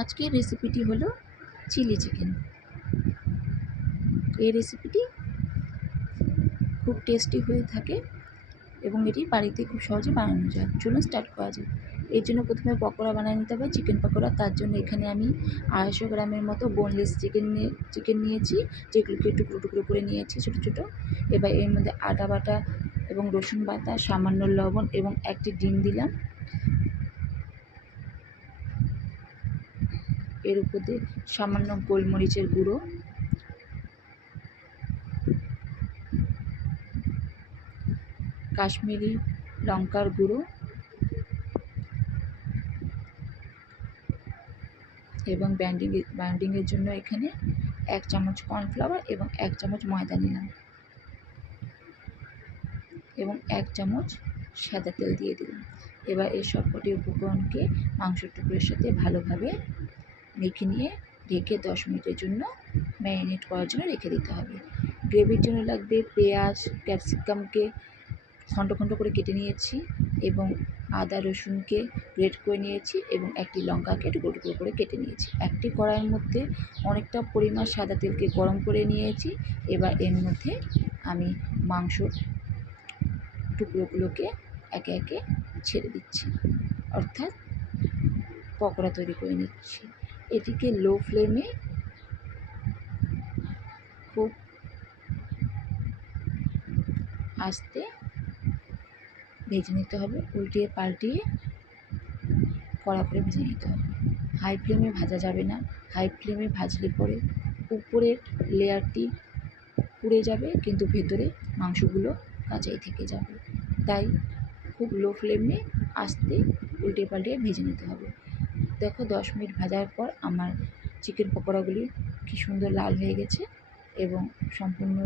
আজকের রেসিপিটি হলো চিলি চিকেন এই রেসিপিটি খুব টেস্টি হয়ে থাকে এবং এটি বাড়িতে খুব সহজে বানানো যায়। চলুন স্টার্ট করা যায় এর জন্য প্রথমে পকোড়া বানিয়ে নিতে হবে চিকেন পকোড়া। তার জন্য এখানে আমি আড়াইশো গ্রামের মতো বোনলেস চিকেন নিয়ে চিকেন নিয়েছি, যেগুলোকে টুকরো টুকরো করে নিয়েছি ছোটো ছোটো। এবার এর মধ্যে আদা বাটা এবং রসুন বাটা, সামান্য লবণ এবং একটি ডিম দিলাম। এর উপর দিয়ে সামান্য গোলমরিচের গুঁড়ো। কাশ্মীরি লঙ্কার গুঁড়ো। এবং ব্যান্ডিং ব্যান্ডিংয়ের জন্য এখানে এক চামচ কর্নফ্লাওয়ার এবং এক চামচ ময়দা নিলাম। এবং এক চামচ সাদা তেল দিয়ে দিলাম। এবার এই সবকটি উপকরণকে মাংসের টুকরোর সাথে ভালোভাবে মেখে নিয়ে ঢেকে দশ মিনিটের জন্য ম্যারিনেট করার জন্য রেখে দিতে হবে। গ্রেভির জন্য লাগবে পেঁয়াজ, ক্যাপসিকামকে খণ্ড খণ্ড করে কেটে নিয়েছি এবং আদা রসুনকে গ্রেট করে নিয়েছি এবং একটি লঙ্কাকে টুকরো টুকরো করে কেটে নিয়েছি। একটি কড়াইয়ের মধ্যে অনেকটা পরিমাণ সাদা তেলকে গরম করে নিয়েছি। এবার এর মধ্যে আমি মাংস টুকরোগুলোকে একে একে ছেড়ে দিচ্ছি। অর্থাৎ পকোড়া তৈরি করে নিচ্ছি। এটিকে লো ফ্লেমে খুব আস্তে ভেজে নিতে হবে, উল্টিয়ে পাল্টিয়ে কড়া করে ভেজে নিতে হবে। হাই ফ্লেমে ভাজা যাবে না। হাই ফ্লেমে ভাজলে পরে উপরের লেয়ারটি পুড়ে যাবে, কিন্তু ভেতরে মাংসগুলো কাঁচাই থেকে যাবে। তাই খুব লো ফ্লেমে আস্তে উল্টে পাল্টে ভেজে নিতে হবে। দেখো দশ মিনিট ভাজার পর আমার চিকেন পকোড়াগুলি কী সুন্দর লাল হয়ে গেছে এবং সম্পূর্ণ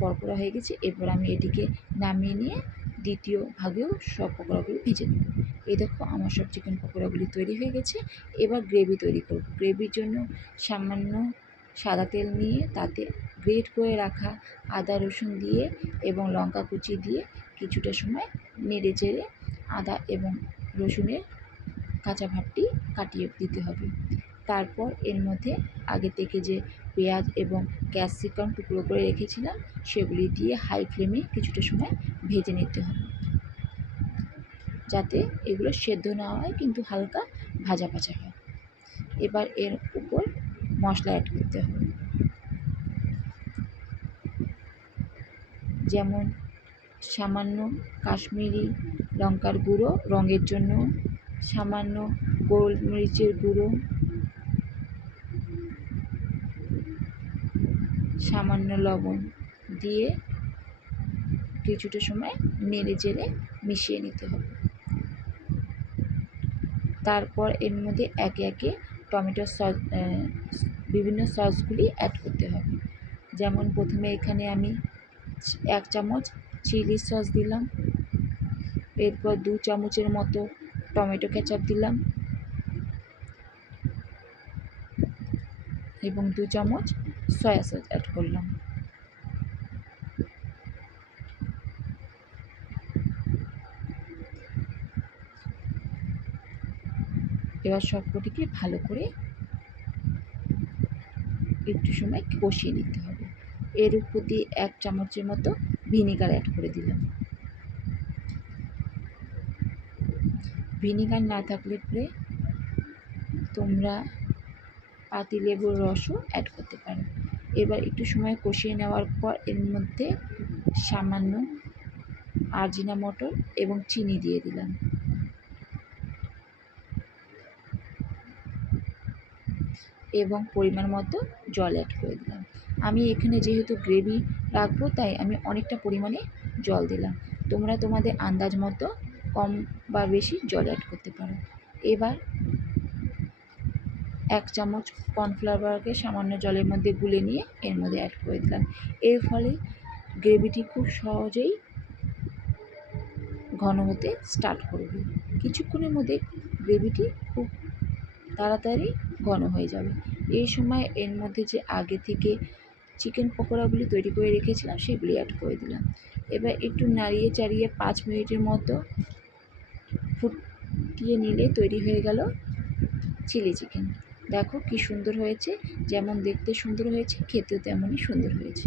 কড়কড়া হয়ে গেছে। এরপর আমি এটিকে নামিয়ে নিয়ে দ্বিতীয় ভাগেও সব পকোড়াগুলি ভেজে নেব। এই দেখো আমার সব চিকেন পকোড়াগুলি তৈরি হয়ে গেছে। এবার গ্রেভি তৈরি করব। গ্রেভির জন্য সামান্য সাদা তেল নিয়ে তাতে গ্রেট করে রাখা আদা, রসুন দিয়ে এবং লঙ্কা কুচি দিয়ে কিছুটা সময় নেড়ে চেড়ে আদা এবং রসুনের কাঁচা ভাবটি কাটিয়ে দিতে হবে। তারপর এর মধ্যে আগে থেকে যে পেঁয়াজ এবং ক্যাপসিকাম টুকরো করে রেখেছিলাম, সেগুলি দিয়ে হাই ফ্লেমে কিছুটা সময় ভেজে নিতে হবে। যাতে এগুলো সেদ্ধ না হয়, কিন্তু হালকা ভাজা ভাজা হয়। এবার এর উপর মশলা অ্যাড করতে হবে। যেমন সামান্য কাশ্মীরি লঙ্কার গুঁড়ো রঙের জন্য সামান্য গোলমরিচের গুঁড়ো, সামান্য লবণ দিয়ে কিছুটা সময় নেড়ে চেড়ে মিশিয়ে নিতে হবে। তারপর এর মধ্যে একে একে টমেটো সস বিভিন্ন সসগুলি অ্যাড করতে হবে। যেমন প্রথমে এখানে আমি এক চামচ চিলি সস দিলাম। এরপর দু চামচের মতো টমেটো কেচাপ দিলাম এবং দু চামচ সয়া সস অ্যাড করলাম। এবার সবকটিকে ভালো করে একটু সময় কষিয়ে নিতে হবে। এর উপর দিয়ে এক চামচের মতো ভিনিগার অ্যাড করে দিলাম। ভিনিগার না থাকলে পরে তোমরা পাতিলেবুর রসও অ্যাড করতে পারো। এবার একটু সময় কষিয়ে নেওয়ার পর এর মধ্যে সামান্য আরজিনা মটর এবং চিনি দিয়ে দিলাম। এবং পরিমাণ মতো জল অ্যাড করে দিলাম। আমি এখানে যেহেতু গ্রেভি রাখব, তাই আমি অনেকটা পরিমাণে জল দিলাম। তোমরা তোমাদের আন্দাজ মতো কম বা বেশি জল অ্যাড করতে পারো। এবার এক চামচ কর্নফ্লাওয়ারকে সামান্য জলের মধ্যে গুলে নিয়ে এর মধ্যে অ্যাড করে দিলাম। এর ফলে গ্রেভিটি খুব সহজেই ঘন হতে স্টার্ট করবে। কিছুক্ষণের মধ্যে গ্রেভিটি খুব তাড়াতাড়ি ঘন হয়ে যাবে। এই সময় এর মধ্যে যে আগে থেকে চিকেন পকোড়াগুলি তৈরি করে রেখেছিলাম, সেগুলি অ্যাড করে দিলাম। এবার একটু নাড়িয়ে চাড়িয়ে পাঁচ মিনিটের মতো ফুটিয়ে নিলে তৈরি হয়ে গেল চিলি চিকেন। দেখো কি সুন্দর হয়েছে, যেমন দেখতে সুন্দর হয়েছে, খেতেও তেমনই সুন্দর হয়েছে।